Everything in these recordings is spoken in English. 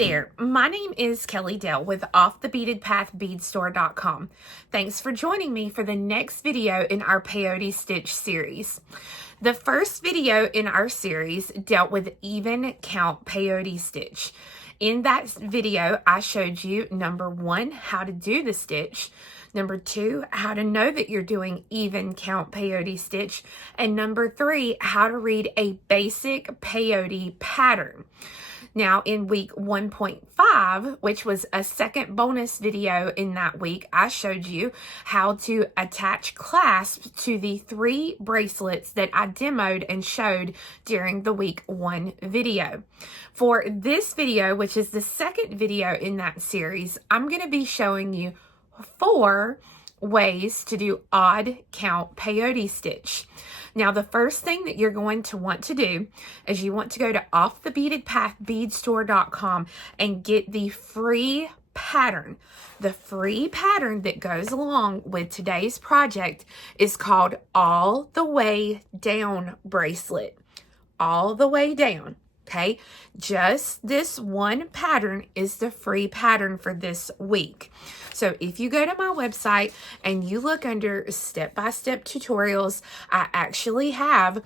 there, my name is Kelly Dell with Off the Beaded Path BeadStore.com. Thanks for joining me for the next video in our Peyote Stitch series. The first video in our series dealt with even count peyote stitch. In that video, I showed you number 1, how to do the stitch. Number 2, how to know that you're doing even count peyote stitch. And number 3, how to read a basic peyote pattern. Now in week 1.5, which was a second bonus video in that week, I showed you how to attach clasps to the 3 bracelets that I demoed and showed during the week 1 video. For this video, which is the second video in that series, I'm going to be showing you 4 ways to do odd count peyote stitch. Now, the first thing that you're going to want to do is you want to go to Off the Beaded Path BeadStore.com and get the free pattern. The free pattern that goes along with today's project is called All the Way Down Bracelet. All the way down. Okay, just this one pattern is the free pattern for this week. So if you go to my website and you look under step-by-step tutorials, I actually have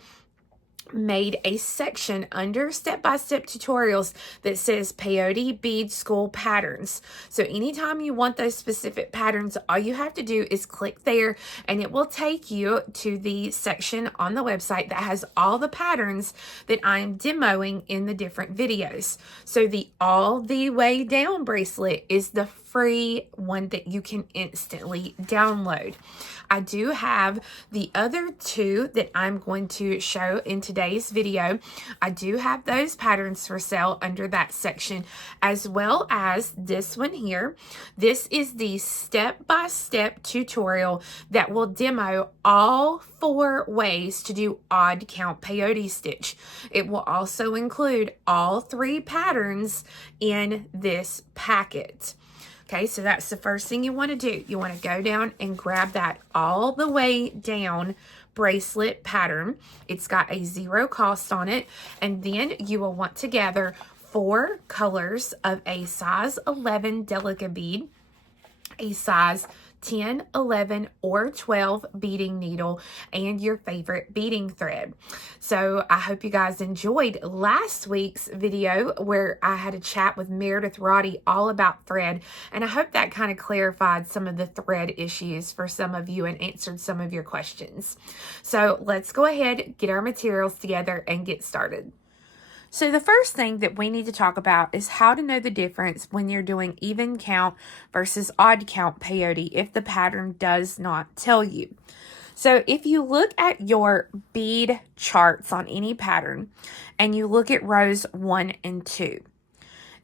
made a section under step-by-step tutorials that says Peyote Bead School Patterns. So anytime you want those specific patterns, all you have to do is click there and it will take you to the section on the website that has all the patterns that I'm demoing in the different videos. So the All the Way Down bracelet is the free one that you can instantly download. I do have the other 2 that I'm going to show in today's video. I do have those patterns for sale under that section, as well as this one here. This is the step-by-step tutorial that will demo all 4 ways to do odd count peyote stitch. It will also include all 3 patterns in this packet. Okay, so that's the first thing you want to do. You want to go down and grab that all the way down bracelet pattern. It's got a 0 cost on it. And then you will want to gather 4 colors of a size 11 delicate bead, a size 10, 11, or 12 beading needle, and your favorite beading thread. So I hope you guys enjoyed last week's video where I had a chat with Meredith Roddy all about thread, and I hope that kind of clarified some of the thread issues for some of you and answered some of your questions. So let's go ahead, get our materials together, and get started. So the first thing that we need to talk about is how to know the difference when you're doing even count versus odd count peyote if the pattern does not tell you. So if you look at your bead charts on any pattern and you look at rows 1 and 2,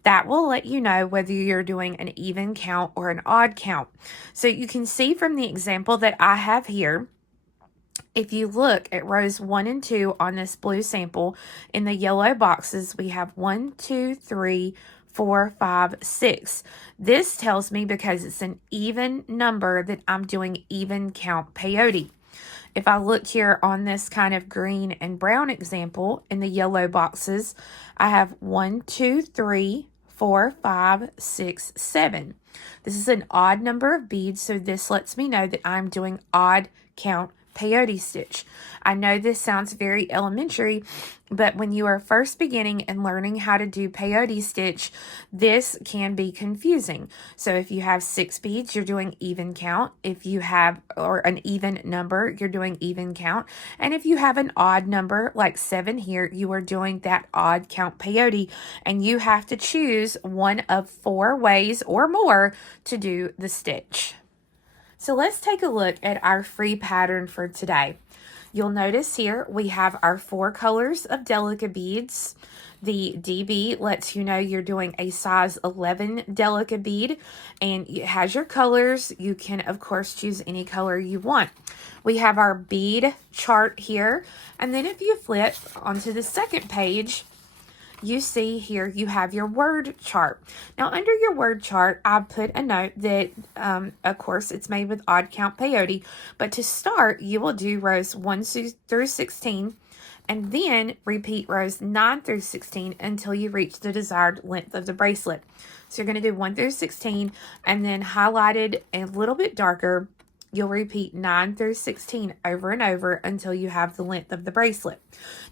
that will let you know whether you're doing an even count or an odd count. So you can see from the example that I have here, if you look at rows 1 and 2 on this blue sample, in the yellow boxes, we have 1, 2, 3, 4, 5, 6. This tells me because it's an even number that I'm doing even count peyote. If I look here on this kind of green and brown example, in the yellow boxes, I have 1, 2, 3, 4, 5, 6, 7. This is an odd number of beads, so this lets me know that I'm doing odd count peyote stitch. I know this sounds very elementary, but when you are first beginning and learning how to do peyote stitch, this can be confusing. So if you have 6 beads, you're doing even count. If you have an even number, you're doing even count. And if you have an odd number like 7 here, you are doing that odd count peyote, and you have to choose one of 4 ways or more to do the stitch. So let's take a look at our free pattern for today. You'll notice here we have our 4 colors of delicate beads. The DB lets you know you're doing a size 11 delicate bead, and it has your colors. You can, of course, choose any color you want. We have our bead chart here, and then if you flip onto the second page, you see here you have your word chart. Now under your word chart, I put a note that, of course, it's made with odd count peyote, but to start, you will do rows 1 through 16, and then repeat rows 9 through 16 until you reach the desired length of the bracelet. So you're going to do 1 through 16, and then highlighted a little bit darker, you'll repeat 9 through 16 over and over until you have the length of the bracelet.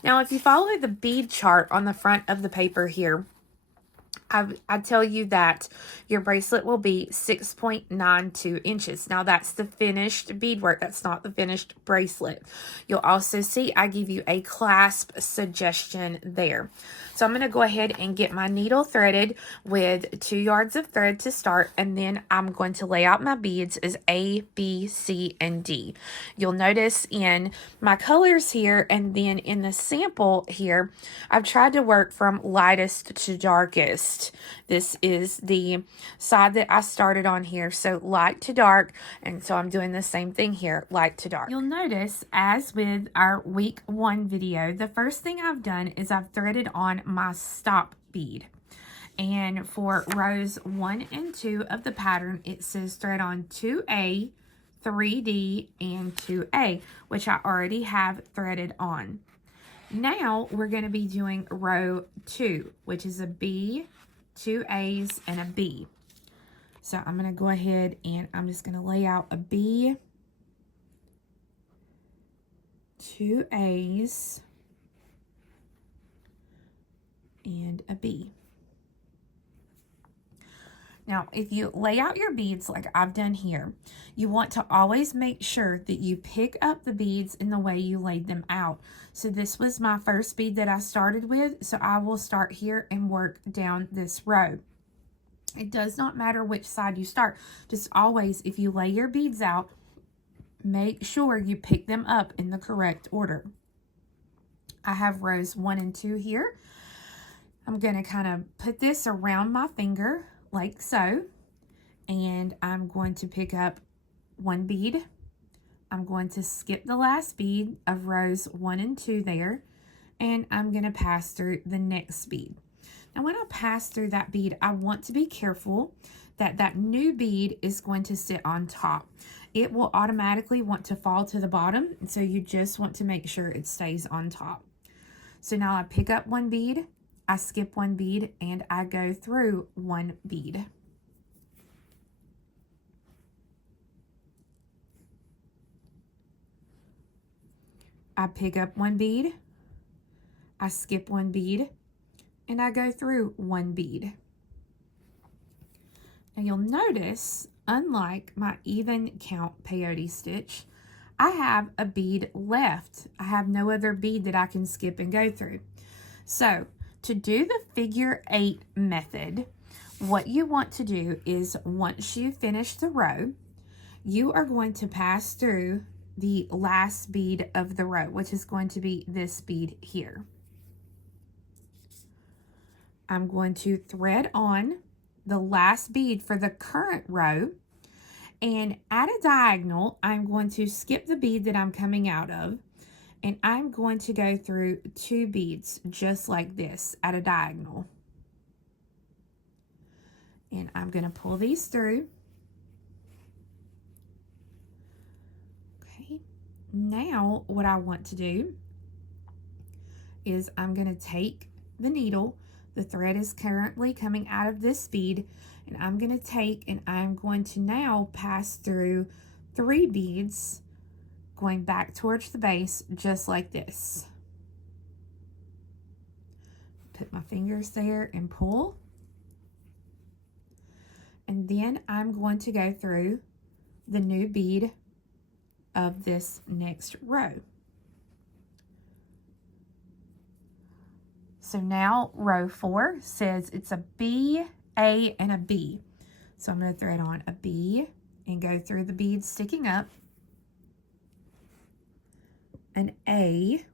Now, if you follow the bead chart on the front of the paper here, I tell you that your bracelet will be 6.92 inches. Now, that's the finished beadwork. That's not the finished bracelet. You'll also see I give you a clasp suggestion there. So I'm going to go ahead and get my needle threaded with 2 yards of thread to start, and then I'm going to lay out my beads as A, B, C, and D. You'll notice in my colors here and then in the sample here, I've tried to work from lightest to darkest. This is the side that I started on here, so light to dark, and so I'm doing the same thing here, light to dark. You'll notice, as with our week 1 video, the first thing I've done is I've threaded on my stop bead. And for rows 1 and 2 of the pattern, it says thread on 2A, 3D, and 2A, which I already have threaded on. Now we're going to be doing row 2, which is a B, 2 A's, and a B. So I'm going to go ahead and I'm just going to lay out a B, 2 A's, and a B. Now, if you lay out your beads like I've done here, you want to always make sure that you pick up the beads in the way you laid them out. So this was my first bead that I started with, so I will start here and work down this row. It does not matter which side you start. Just always, if you lay your beads out, make sure you pick them up in the correct order. I have rows 1 and 2 here. I'm going to kind of put this around my finger like so, and I'm going to pick up 1 bead. I'm going to skip the last bead of rows 1 and 2 there, and I'm going to pass through the next bead. Now, when I pass through that bead, I want to be careful that that new bead is going to sit on top. It will automatically want to fall to the bottom, so you just want to make sure it stays on top. So now I pick up 1 bead, I skip 1 bead, and I go through 1 bead. I pick up 1 bead, I skip 1 bead, and I go through 1 bead. Now you'll notice, unlike my even count peyote stitch, I have a bead left. I have no other bead that I can skip and go through. So to do the figure 8 method, what you want to do is once you finish the row, you are going to pass through the last bead of the row, which is going to be this bead here. I'm going to thread on the last bead for the current row, and at a diagonal, I'm going to skip the bead that I'm coming out of, and I'm going to go through 2 beads just like this at a diagonal. And I'm going to pull these through. Okay, now what I want to do is I'm going to take the needle. The thread is currently coming out of this bead, and I'm going to take and I'm going to now pass through 3 beads going back towards the base just like this. Put my fingers there and pull. And then I'm going to go through the new bead of this next row. So now row 4 says it's a B, A, and a B. So I'm going to thread on a B and go through the beads sticking up. An A,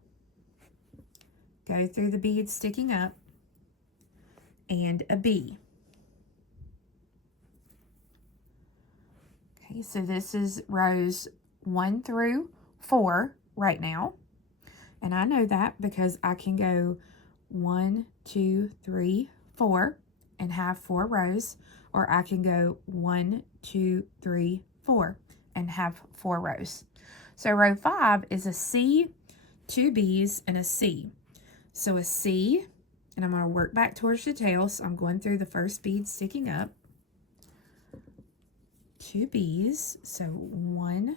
go through the beads sticking up, and a B. Okay, so this is rows 1 through 4 right now. And I know that because I can go 1, 2, 3, 4 and have 4 rows, or I can go 1, 2, 3, 4 and have 4 rows. So row 5 is a C, 2 B's, and a C. So a C, and I'm going to work back towards the tail, so I'm going through the first bead sticking up. 2 B's, so 1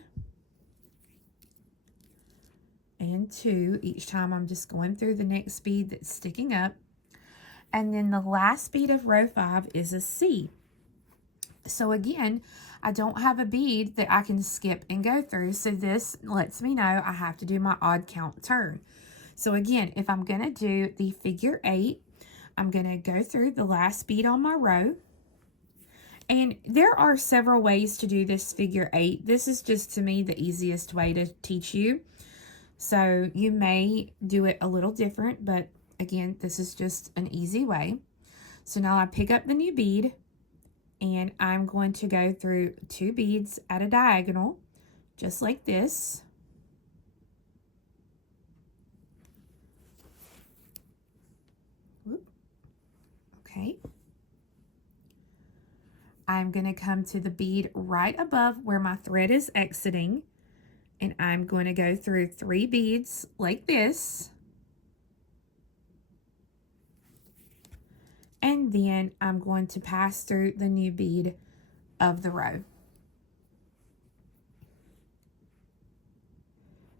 and 2. Each time I'm just going through the next bead that's sticking up. And then the last bead of row 5 is a C. So again, I don't have a bead that I can skip and go through, so this lets me know I have to do my odd count turn. So again, if I'm going to do the figure 8, I'm going to go through the last bead on my row. And there are several ways to do this figure 8. This is just, to me, the easiest way to teach you. So you may do it a little different, but again, this is just an easy way. So now I pick up the new bead, and I'm going to go through 2 beads at a diagonal, just like this. Okay. I'm going to come to the bead right above where my thread is exiting, and I'm going to go through 3 beads like this. And then I'm going to pass through the new bead of the row.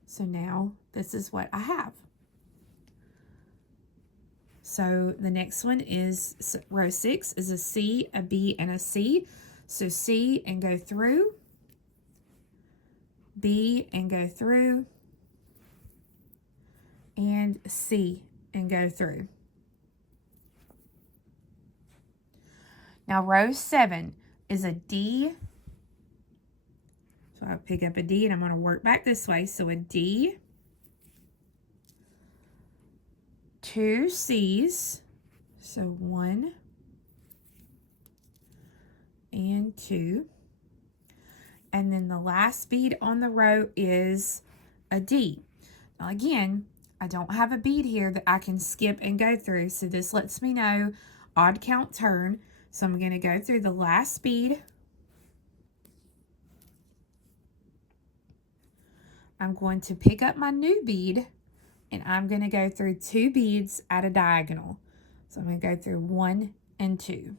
So now this is what I have. So the next one is row 6 is a C, a B, and a C. So C and go through, B and go through, and C and go through. Now row 7 is a D. So I'll pick up a D and I'm going to work back this way. So a D, 2 C's, so 1 and 2. And then the last bead on the row is a D. Now again, I don't have a bead here that I can skip and go through, so this lets me know odd count turn. So I'm going to go through the last bead. I'm going to pick up my new bead, and I'm going to go through 2 beads at a diagonal. So I'm going to go through 1 and 2.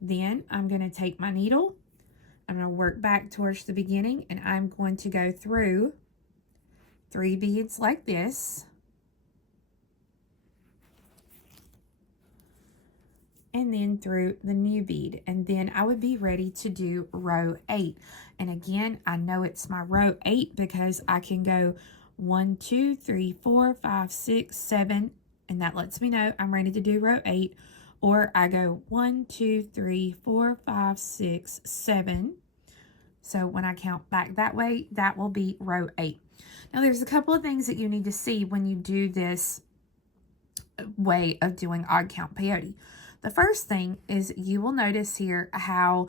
Then I'm going to take my needle, I'm going to work back towards the beginning, and I'm going to go through 3 beads like this. And then through the new bead, and then I would be ready to do row 8. And again, I know it's my row 8 because I can go 1, 2, 3, 4, 5, 6, 7, and that lets me know I'm ready to do row 8. Or I go 1, 2, 3, 4, 5, 6, 7. So when I count back that way, that will be row 8. Now there's a couple of things that you need to see when you do this way of doing odd count peyote. The first thing is you will notice here how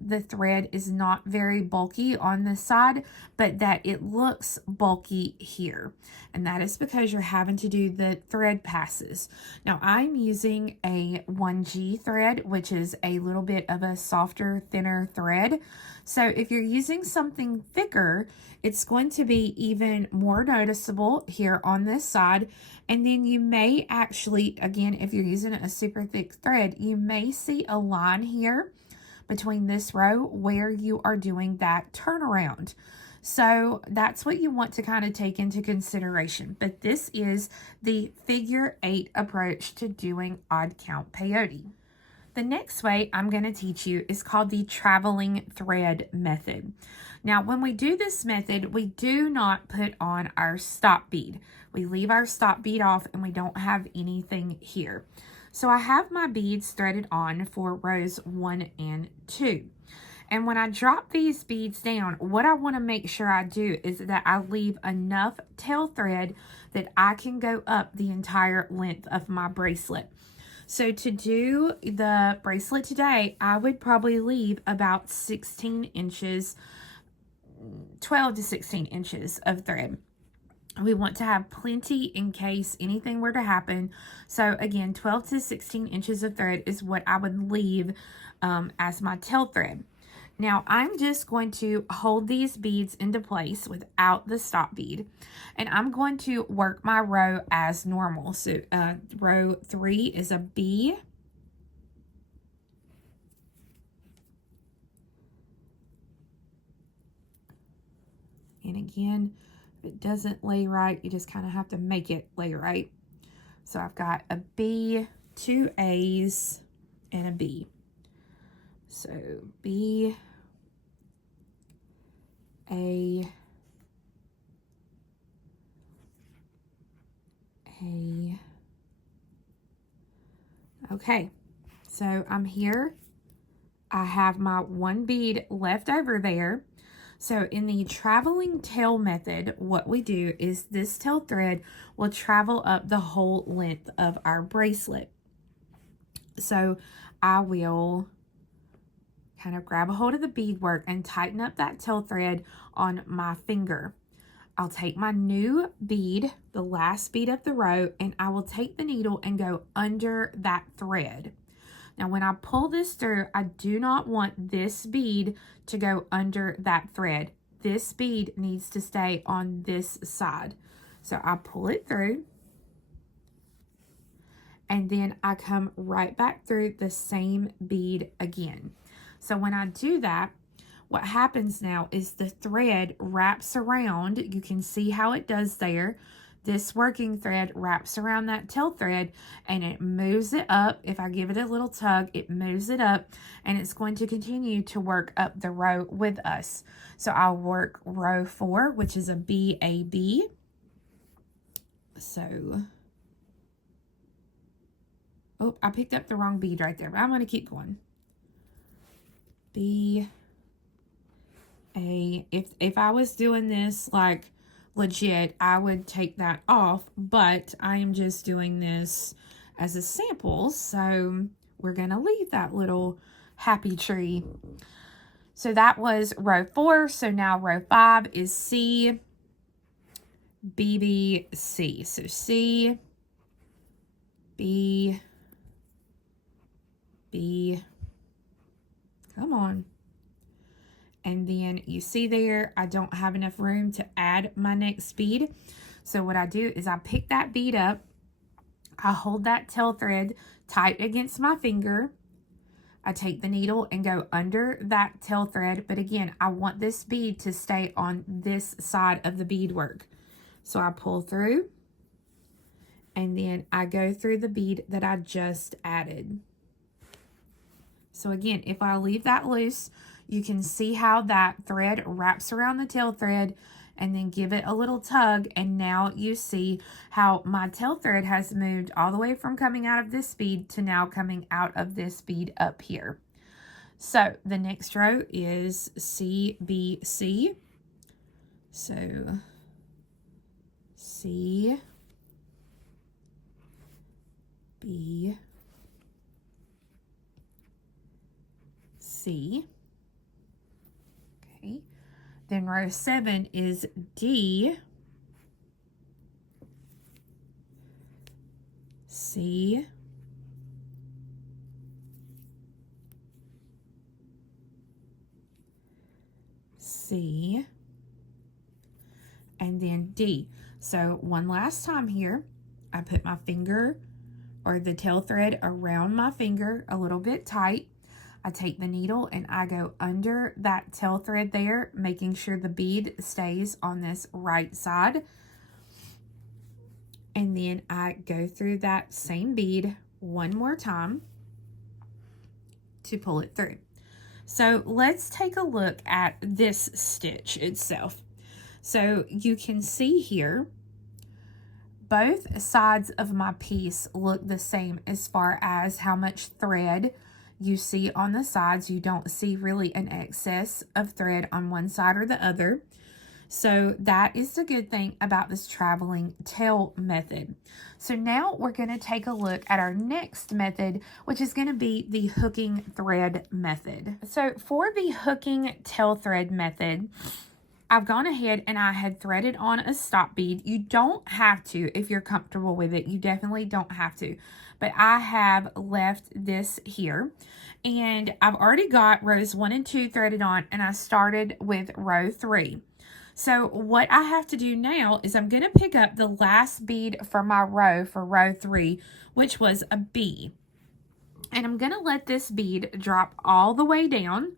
the thread is not very bulky on this side, but that it looks bulky here. And that is because you're having to do the thread passes. Now I'm using a 1G thread, which is a little bit of a softer, thinner thread. So if you're using something thicker, it's going to be even more noticeable here on this side. And then you may actually, again, if you're using a super thick thread, you may see a line here between this row where you are doing that turnaround. So that's what you want to kind of take into consideration. But this is the figure 8 approach to doing odd count peyote. The next way I'm going to teach you is called the traveling thread method. Now, when we do this method, we do not put on our stop bead. We leave our stop bead off and we don't have anything here. So I have my beads threaded on for rows 1 and 2. And when I drop these beads down, what I want to make sure I do is that I leave enough tail thread that I can go up the entire length of my bracelet. So to do the bracelet today, I would probably leave about 16 inches, 12 to 16 inches of thread. We want to have plenty in case anything were to happen. So again, 12 to 16 inches of thread is what I would leave as my tail thread. Now I'm just going to hold these beads into place without the stop bead, and I'm going to work my row as normal. So row 3 is a B, and again, if it doesn't lay right, you just kind of have to make it lay right. So I've got a B, 2 A's, and a B. So B, A, A. Okay, so I'm here. I have my 1 bead left over there. So in the traveling tail method, what we do is this tail thread will travel up the whole length of our bracelet. So I will kind of grab a hold of the beadwork and tighten up that tail thread on my finger. I'll take my new bead, the last bead of the row, and I will take the needle and go under that thread. Now, when I pull this through, I do not want this bead to go under that thread. This bead needs to stay on this side. So I pull it through, and then I come right back through the same bead again. So when I do that, what happens now is the thread wraps around. You can see how it does there. This working thread wraps around that tail thread and it moves it up. If I give it a little tug, it moves it up, and it's going to continue to work up the row with us. So I'll work row 4, which is a BAB. So, oh, I picked up the wrong bead right there, but I'm going to keep going. B, A. If I was doing this like legit, I would take that off, but I am just doing this as a sample, so we're gonna leave that little happy tree. So that was row 4. So now row 5 is C, B, B, C. So C, B, B, come on. And then you see there, I don't have enough room to add my next bead. So what I do is I pick that bead up. I hold that tail thread tight against my finger. I take the needle and go under that tail thread. But again, I want this bead to stay on this side of the beadwork. So I pull through, and then I go through the bead that I just added. So again, if I leave that loose, you can see how that thread wraps around the tail thread, and then give it a little tug, and now you see how my tail thread has moved all the way from coming out of this bead to now coming out of this bead up here. So the next row is C, B, C. So C, B, C. Okay. Then row 7 is D, C, C, and then D. So one last time here, I put my finger or the tail thread around my finger a little bit tight. I take the needle and I go under that tail thread there, making sure the bead stays on this right side. And then I go through that same bead one more time to pull it through. So let's take a look at this stitch itself. So you can see here, both sides of my piece look the same as far as how much thread you see on the sides. You don't see really an excess of thread on one side or the other. So that is the good thing about this traveling tail method. So now we're going to take a look at our next method, which is going to be the hooking thread method. So for the hooking tail thread method, I've gone ahead and I had threaded on a stop bead. You don't have to if you're comfortable with it. You definitely don't have to. But I have left this here. And I've already got rows 1 and 2 threaded on, and I started with row 3. So what I have to do now is I'm going to pick up the last bead for my row for row 3, which was a B. And I'm going to let this bead drop all the way down.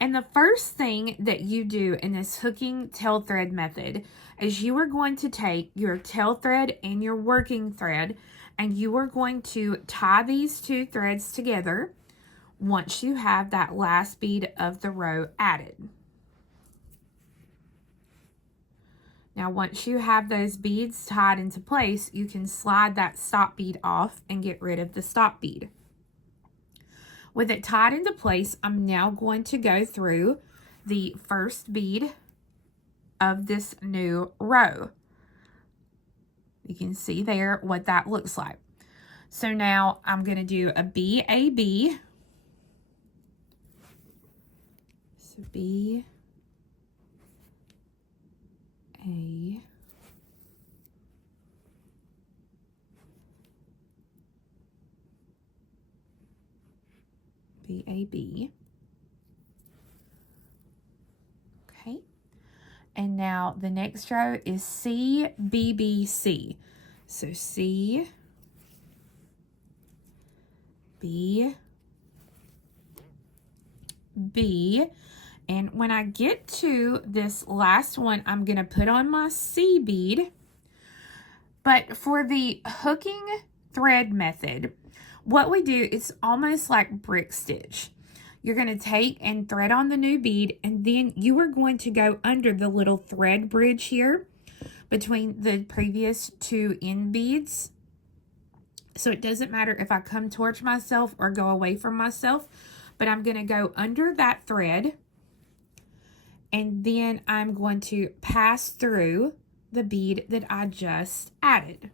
And the first thing that you do in this hooking tail thread method is you are going to take your tail thread and your working thread, and you are going to tie these 2 threads together once you have that last bead of the row added. Now, once you have those beads tied into place, you can slide that stop bead off and get rid of the stop bead. With it tied into place, I'm now going to go through the first bead of this new row. You can see there what that looks like. So now I'm going to do a BAB. So B, A, BAB. Okay. And now the next row is CBBC. So C, B, B. And when I get to this last one, I'm going to put on my C bead. But for the hooking thread method, what we do is almost like brick stitch. You're going to take and thread on the new bead, and then you are going to go under the little thread bridge here between the previous 2 end beads. So it doesn't matter if I come towards myself or go away from myself, but I'm going to go under that thread, and then I'm going to pass through the bead that I just added.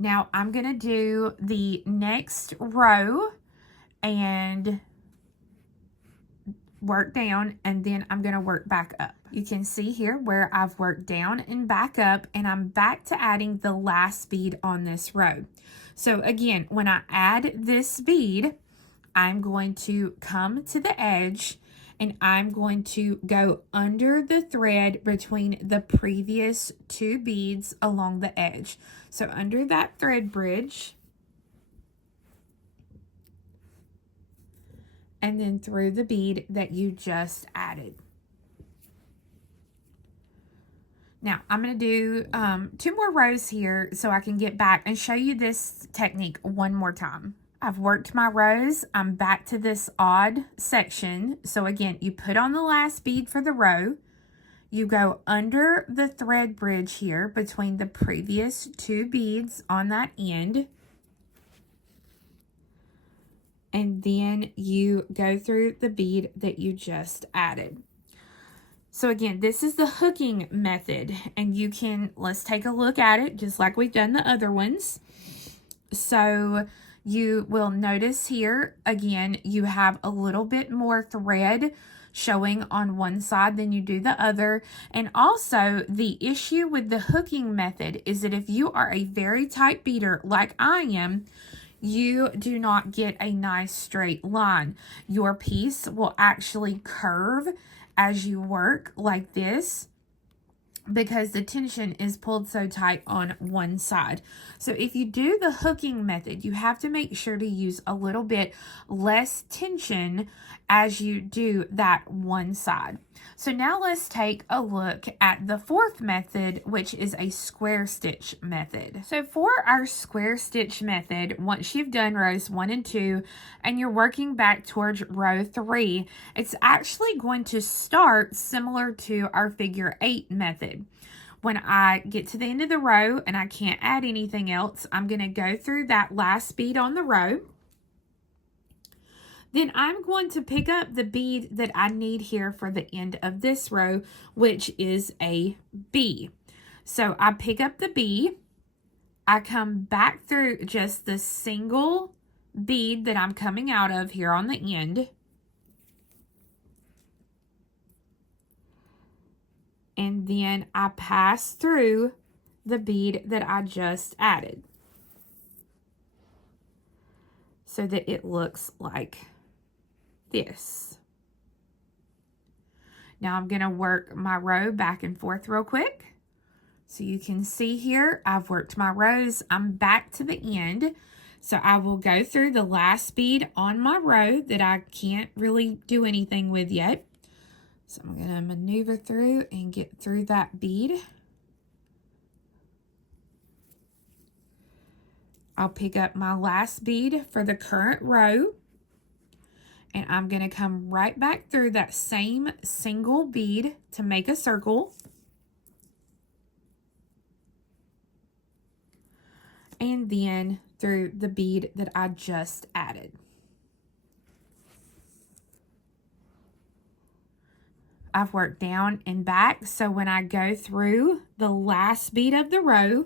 Now I'm going to do the next row and work down, and then I'm going to work back up. You can see here where I've worked down and back up, and I'm back to adding the last bead on this row. So again, when I add this bead, I'm going to come to the edge, and I'm going to go under the thread between the previous 2 beads along the edge. So under that thread bridge, and then through the bead that you just added. Now, I'm going to do 2 more rows here so I can get back and show you this technique one more time. I've worked my rows. I'm back to this odd section. So again, you put on the last bead for the row. You go under the thread bridge here between the previous 2 beads on that end. And then you go through the bead that you just added. So again, this is the hooking method, and you can, let's take a look at it just like we've done the other ones. So you will notice here, again, you have a little bit more thread showing on one side than you do the other. And also the issue with the hooking method is that if you are a very tight beater like I am, you do not get a nice straight line. Your piece will actually curve as you work like this because the tension is pulled so tight on one side. So if you do the hooking method, you have to make sure to use a little bit less tension as you do that one side. So now let's take a look at the 4th method, which is a square stitch method. So for our square stitch method, once you've done rows 1 and 2 and you're working back towards row 3, it's actually going to start similar to our figure 8 method. When I get to the end of the row and I can't add anything else, I'm going to go through that last bead on the row. Then I'm going to pick up the bead that I need here for the end of this row, which is a B. So I pick up the B, I come back through just the single bead that I'm coming out of here on the end. and then I pass through the bead that I just added so that it looks like this. Now I'm going to work my row back and forth real quick. So you can see here, I've worked my rows. I'm back to the end. So I will go through the last bead on my row that I can't really do anything with yet. So I'm going to maneuver through and get through that bead. I'll pick up my last bead for the current row. And I'm going to come right back through that same single bead to make a circle. And then through the bead that I just added. I've worked down and back, so when I go through the last bead of the row,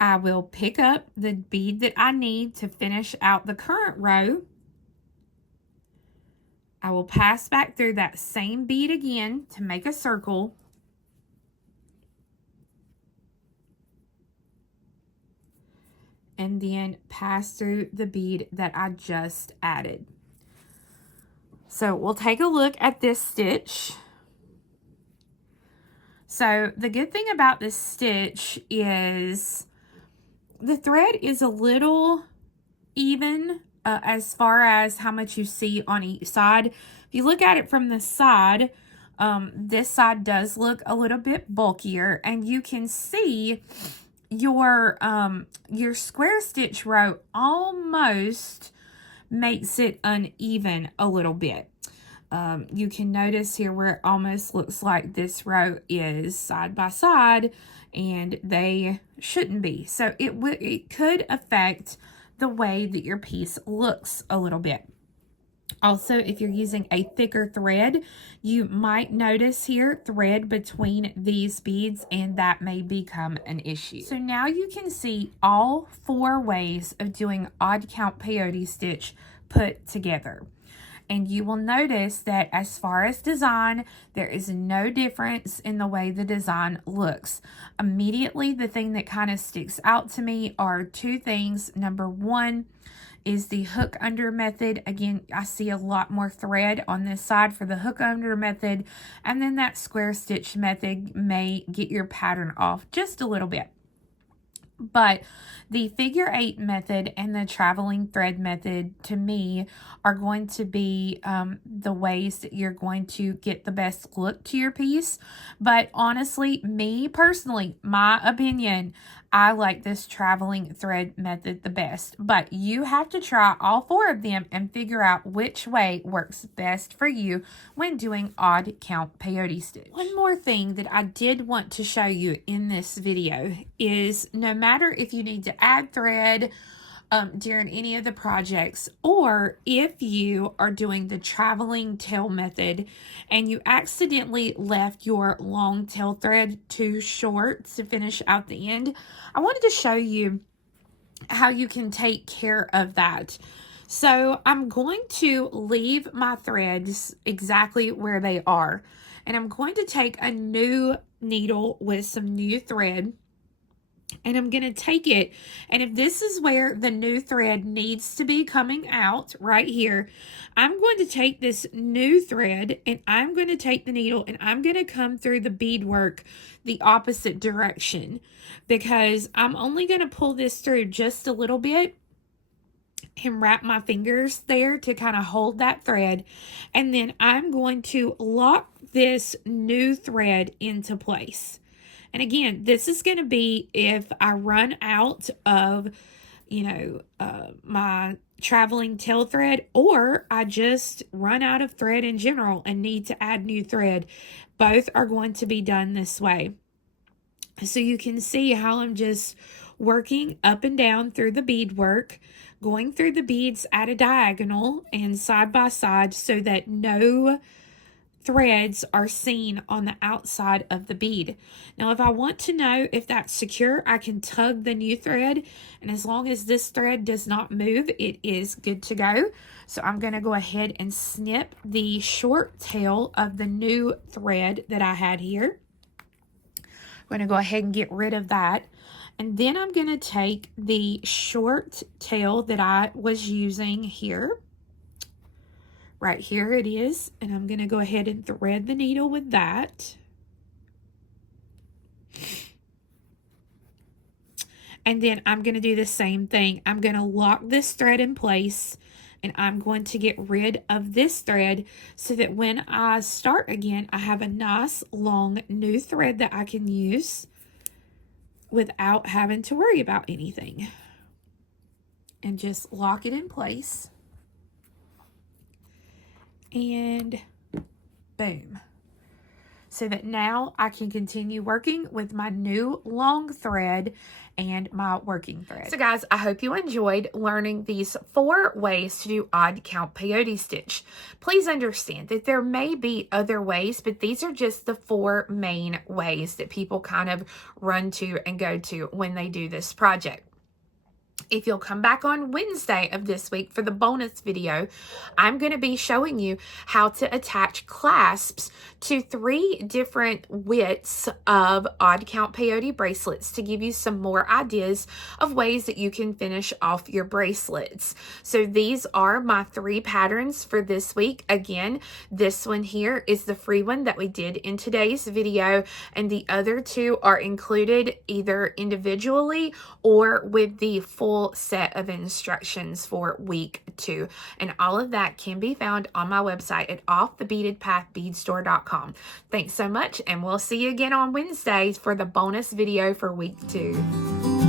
I will pick up the bead that I need to finish out the current row. I will pass back through that same bead again to make a circle. And then pass through the bead that I just added. So we'll take a look at this stitch. So the good thing about this stitch is the thread is a little even as far as how much you see on each side. If you look at it from the side, this side does look a little bit bulkier, and you can see your square stitch row almost makes it uneven a little bit. You can notice here where it almost looks like this row is side by side and they shouldn't be. So it could affect the way that your piece looks a little bit. Also, if you're using a thicker thread, you might notice here thread between these beads, and that may become an issue. So now you can see all 4 ways of doing odd count peyote stitch put together. And you will notice that as far as design, there is no difference in the way the design looks. Immediately, the thing that kind of sticks out to me are 2 things. Number 1 is the hook under method. Again, I see a lot more thread on this side for the hook under method. And then that square stitch method may get your pattern off just a little bit. But the figure 8 method and the traveling thread method, to me, are going to be the ways that you're going to get the best look to your piece. But honestly, me personally, my opinion, I like this traveling thread method the best. But you have to try all 4 of them and figure out which way works best for you when doing odd count peyote stitch. One more thing that I did want to show you in this video is no matter if you need to add thread during any of the projects, or if you are doing the traveling tail method and you accidentally left your long tail thread too short to finish out the end, I wanted to show you how you can take care of that. So I'm going to leave my threads exactly where they are, and I'm going to take a new needle with some new thread, and I'm going to take it, and if this is where the new thread needs to be coming out right here, I'm going to take this new thread and I'm going to take the needle and I'm going to come through the beadwork the opposite direction, because I'm only going to pull this through just a little bit and wrap my fingers there to kind of hold that thread, and then I'm going to lock this new thread into place. And again, this is going to be if I run out of, my traveling tail thread, or I just run out of thread in general and need to add new thread. Both are going to be done this way. So you can see how I'm just working up and down through the beadwork, going through the beads at a diagonal and side by side so that no threads are seen on the outside of the bead. Now, if I want to know if that's secure, I can tug the new thread, and as long as this thread does not move, it is good to go. So I'm going to go ahead and snip the short tail of the new thread that I had here. I'm going to go ahead and get rid of that. And then I'm going to take the short tail that I was using here. Right here it is, and I'm going to go ahead and thread the needle with that. And then I'm going to do the same thing. I'm going to lock this thread in place, and I'm going to get rid of this thread so that when I start again, I have a nice long new thread that I can use without having to worry about anything. And just lock it in place. And boom. So that now I can continue working with my new long thread and my working thread. So guys, I hope you enjoyed learning these 4 ways to do odd count peyote stitch. Please understand that there may be other ways, but these are just the 4 main ways that people kind of run to and go to when they do this project. If you'll come back on Wednesday of this week for the bonus video, I'm going to be showing you how to attach clasps to 3 different widths of odd count peyote bracelets to give you some more ideas of ways that you can finish off your bracelets. So these are my 3 patterns for this week. Again, this one here is the free one that we did in today's video, and the other 2 are included either individually or with the full set of instructions for week 2, and all of that can be found on my website at offthebeadedpathbeadstore.com. Thanks so much, and we'll see you again on Wednesdays for the bonus video for week 2.